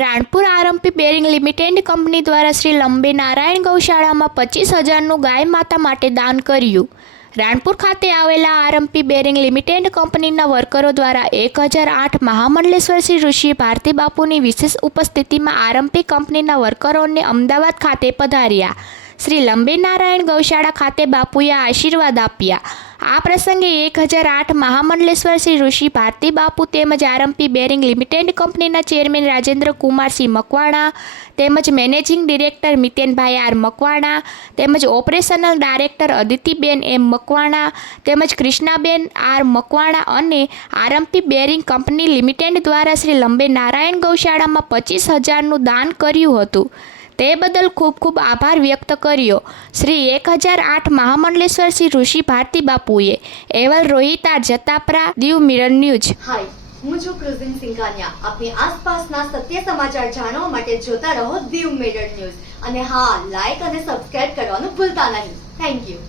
Ranpur RMP bearing limited company દ્વારા શ્રી લંબે નારાયણ ગૌશાળામાં 25,000નું ગાય માતા માટે દાન કર્યું. રાણપુર ખાતે આવેલા આરએમપી બેરિંગ લિમિટેડ કંપનીના વર્કરો દ્વારા 1008 મહામંડલેશ્વર શ્રી ઋષિ ભારતી બાપુની વિશેષ ઉપસ્થિતિમાં આરએમપી કંપનીના વર્કરોને અમદાવાદ ખાતે પધાર્યા. શ્રી લંબે નારાયણ ગૌશાળા ખાતે બાપુએ આશીર્વાદ આપ્યા. આ પ્રસંગે 1008 મહામંડલેશ્વર શ્રી ઋષિ ભારતી બાપુ તેમજ આરએમપી બેરિંગ લિમિટેડ કંપનીના ચેરમેન રાજેન્દ્ર કુમારસિંહ મકવાણા તેમજ મેનેજિંગ ડિરેક્ટર મિતેનભાઈ આર મકવાણા તેમજ ઓપરેશનલ ડાયરેક્ટર અદિતિબેન એમ મકવાણા તેમજ કૃષ્ણાબેન આર મકવાણા અને આરએમપી બેરિંગ કંપની લિમિટેડ દ્વારા શ્રી લંબે નારાયણ ગૌશાળામાં 25,000નું દાન કર્યું હતું. તે બદલ ખૂબ ખૂબ આભાર વ્યક્ત કર્યો. શ્રી 1008 મહામંડલેશ્વર શ્રી ઋષિ ભારતી બાપુએ. એવલ Rohita Jatapara, Diu mirror news. Hi, હું છું ક્રુઝિન સિંઘાનિયા. આપની આસપાસના સત્ય સમાચાર જાણવા માટે જોતા રહો દીવ મિરર ન્યૂઝ. અને હા, લાઈક અને સબસ્ક્રાઇબ કરવાનું ભૂલતા નહીં. Thank you.